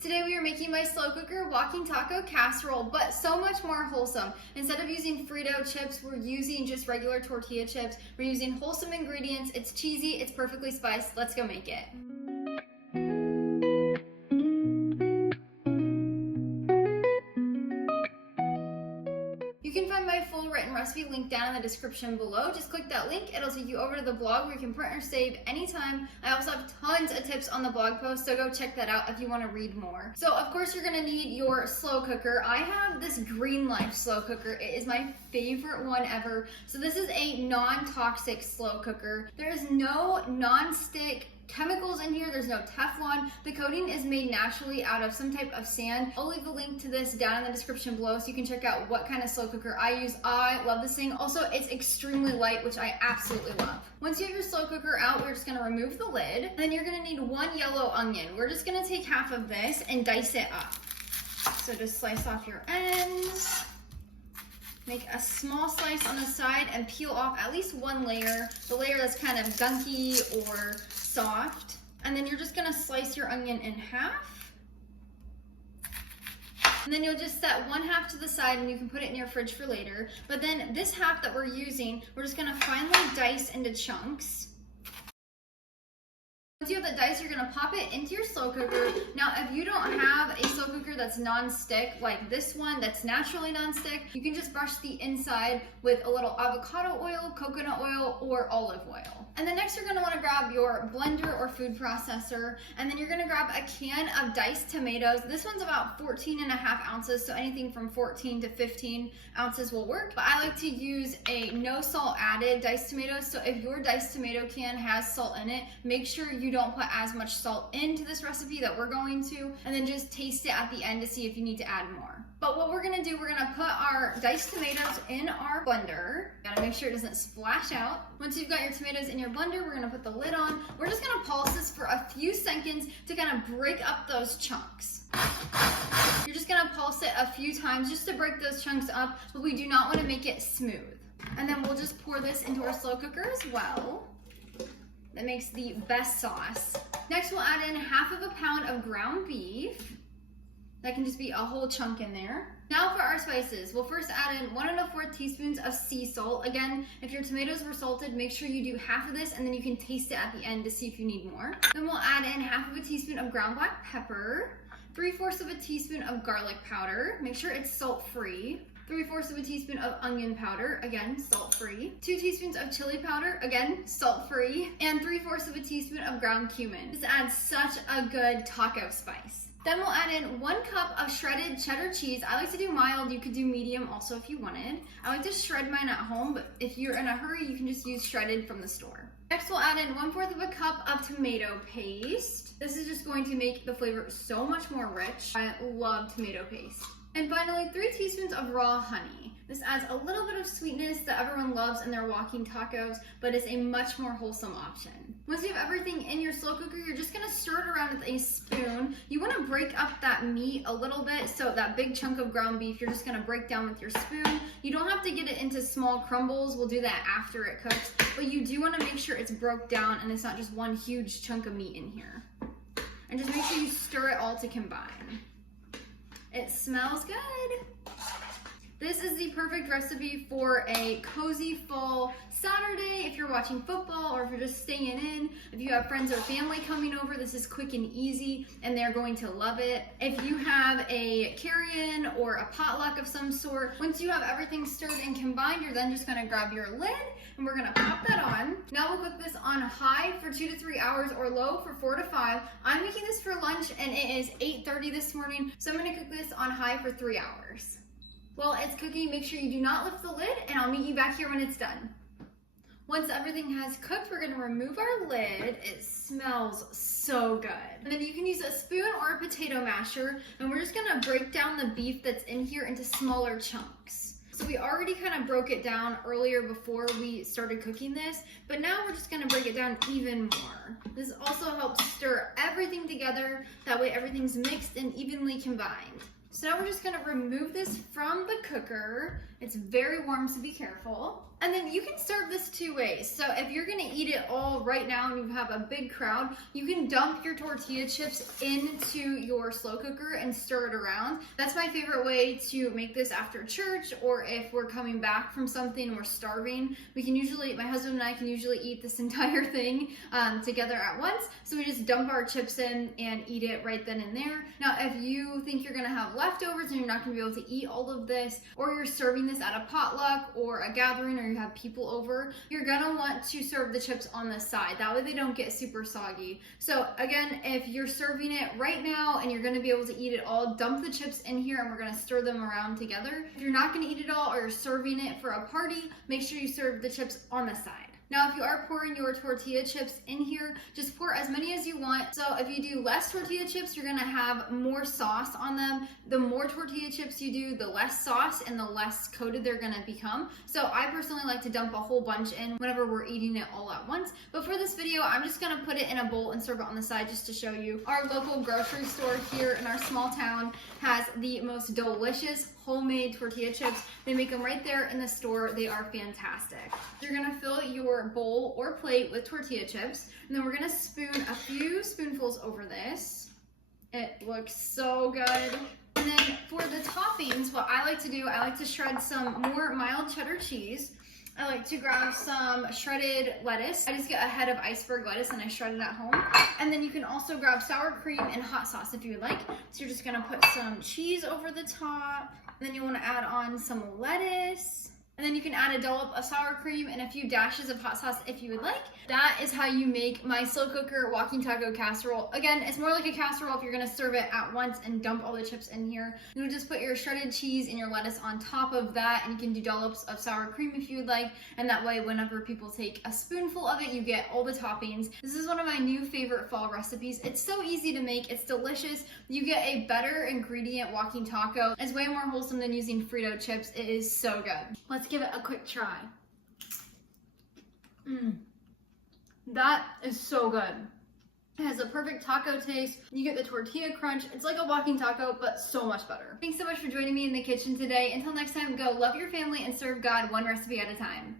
Today we are making my slow cooker walking taco casserole, but so much more wholesome. Instead of using Frito chips, we're using just regular tortilla chips. We're using wholesome ingredients. It's cheesy, it's perfectly spiced. Let's go make it. You can find my full written recipe linked down in the description below. Just click that link. It'll take you over to the blog where you can print or save anytime. I also have tons of tips on the blog post, so go check that out if you want to read more. So of course you're going to need your slow cooker. I have this Green Life slow cooker. It is my favorite one ever. So this is a non-toxic slow cooker. There is no non-stick chemicals in here. There's no Teflon. The coating is made naturally out of some type of sand. I'll leave a link to this down in the description below so you can check out what kind of slow cooker I use. I love this thing. Also, it's extremely light, which I absolutely love. Once you have your slow cooker out, we're just gonna remove the lid. And then you're gonna need 1 yellow onion. We're just gonna take half of this and dice it up. So just slice off your ends. Make a small slice on the side and peel off at least 1 layer, the layer that's kind of gunky or soft. And then you're just gonna slice your onion in half. And then you'll just set 1 half to the side and you can put it in your fridge for later. But then this half that we're using, we're just gonna finely dice into chunks. Once you have the dice, you're gonna pop it into your slow cooker. Now, if you don't have a slow cooker that's non-stick, like this one that's naturally non-stick, you can just brush the inside with a little avocado oil, coconut oil, or olive oil. And then next you're gonna wanna grab your blender or food processor, and then you're gonna grab a can of diced tomatoes. This one's about 14.5 ounces, so anything from 14 to 15 ounces will work. But I like to use a no salt added diced tomatoes, so if your diced tomato can has salt in it, make sure you don't put as much salt into this recipe that we're going to, and then just taste it at the end to see if you need to add more. But what we're gonna do, we're gonna put our diced tomatoes in our blender. Gotta make sure it doesn't splash out. Once you've got your tomatoes in your blender, we're gonna put the lid on. We're just gonna pulse this for a few seconds to kind of break up those chunks. You're just gonna pulse it a few times just to break those chunks up, but we do not wanna make it smooth. And then we'll just pour this into our slow cooker as well. That makes the best sauce. Next, we'll add in 1/2 pound of ground beef. That can just be a whole chunk in there. Now for our spices, we'll first add in 1 1/4 teaspoons of sea salt. Again, if your tomatoes were salted, make sure you do half of this and then you can taste it at the end to see if you need more. Then we'll add in 1/2 teaspoon of ground black pepper, 3/4 teaspoon of garlic powder. Make sure it's salt-free. 3/4 teaspoon of onion powder, again, salt-free. 2 teaspoons of chili powder, again, salt-free. And 3/4 teaspoon of ground cumin. This adds such a good taco spice. Then we'll add in 1 cup of shredded cheddar cheese. I like to do mild, you could do medium also if you wanted. I like to shred mine at home, but if you're in a hurry, you can just use shredded from the store. Next, we'll add in 1/4 cup of tomato paste. This is just going to make the flavor so much more rich. I love tomato paste. And finally, 3 teaspoons of raw honey. This adds a little bit of sweetness that everyone loves in their walking tacos, but it's a much more wholesome option. Once you have everything in your slow cooker, you're just gonna stir it around with a spoon. You wanna break up that meat a little bit, so that big chunk of ground beef, you're just gonna break down with your spoon. You don't have to get it into small crumbles. We'll do that after it cooks, but you do wanna make sure it's broke down and it's not just one huge chunk of meat in here. And just make sure you stir it all to combine. It smells good. This is the perfect recipe for a cozy fall Saturday if you're watching football or if you're just staying in. If you have friends or family coming over, this is quick and easy and they're going to love it. If you have a carry-in or a potluck of some sort, once you have everything stirred and combined, you're then just gonna grab your lid and we're gonna pop that on. Now we'll cook this on high for 2 to 3 hours or low for 4 to 5. I'm making this for lunch and it is 8:30 this morning, so I'm gonna cook this on high for 3 hours. While it's cooking, make sure you do not lift the lid and I'll meet you back here when it's done. Once everything has cooked, we're gonna remove our lid. It smells so good. And then you can use a spoon or a potato masher, and we're just gonna break down the beef that's in here into smaller chunks. So we already kind of broke it down earlier before we started cooking this, but now we're just gonna break it down even more. This also helps stir everything together. That way everything's mixed and evenly combined. So now we're just gonna remove this from the cooker. It's very warm, so be careful. And then you can serve this two ways. So if you're gonna eat it all right now and you have a big crowd, you can dump your tortilla chips into your slow cooker and stir it around. That's my favorite way to make this after church, or if we're coming back from something and we're starving. My husband and I can usually eat this entire thing together at once. So we just dump our chips in and eat it right then and there. Now, if you think you're gonna have leftovers and you're not gonna be able to eat all of this, or you're serving this at a potluck or a gathering, or you have people over, you're gonna want to serve the chips on the side. That way they don't get super soggy. So again, if you're serving it right now and you're gonna be able to eat it all, dump the chips in here and we're gonna stir them around together. If you're not gonna eat it all or you're serving it for a party, make sure you serve the chips on the side. Now, if you are pouring your tortilla chips in here, just pour as many as you want. So if you do less tortilla chips, you're gonna have more sauce on them. The more tortilla chips you do, the less sauce and the less coated they're gonna become. So I personally like to dump a whole bunch in whenever we're eating it all at once. But for this video, I'm just gonna put it in a bowl and serve it on the side just to show you. Our local grocery store here in our small town has the most delicious homemade tortilla chips. They make them right there in the store. They are fantastic. You're gonna fill your bowl or plate with tortilla chips, and then we're gonna spoon a few spoonfuls over this. It looks so good. And then for the toppings, what I like to do, I like to shred some more mild cheddar cheese. I like to grab some shredded lettuce. I just get a head of iceberg lettuce and I shred it at home. And then you can also grab sour cream and hot sauce if you would like. So you're just gonna put some cheese over the top. And then you wanna add on some lettuce. And then you can add a dollop of sour cream and a few dashes of hot sauce if you would like. That is how you make my slow cooker walking taco casserole. Again, it's more like a casserole if you're gonna serve it at once and dump all the chips in here. You would just put your shredded cheese and your lettuce on top of that, and you can do dollops of sour cream if you would like. And that way, whenever people take a spoonful of it, you get all the toppings. This is one of my new favorite fall recipes. It's so easy to make, it's delicious. You get a better ingredient walking taco. It's way more wholesome than using Frito chips. It is so good. Let's give it a quick try. That is so good. It has a perfect taco taste. You get the tortilla crunch. It's like a walking taco, but so much better. Thanks so much for joining me in the kitchen today. Until next time, go love your family and serve God one recipe at a time.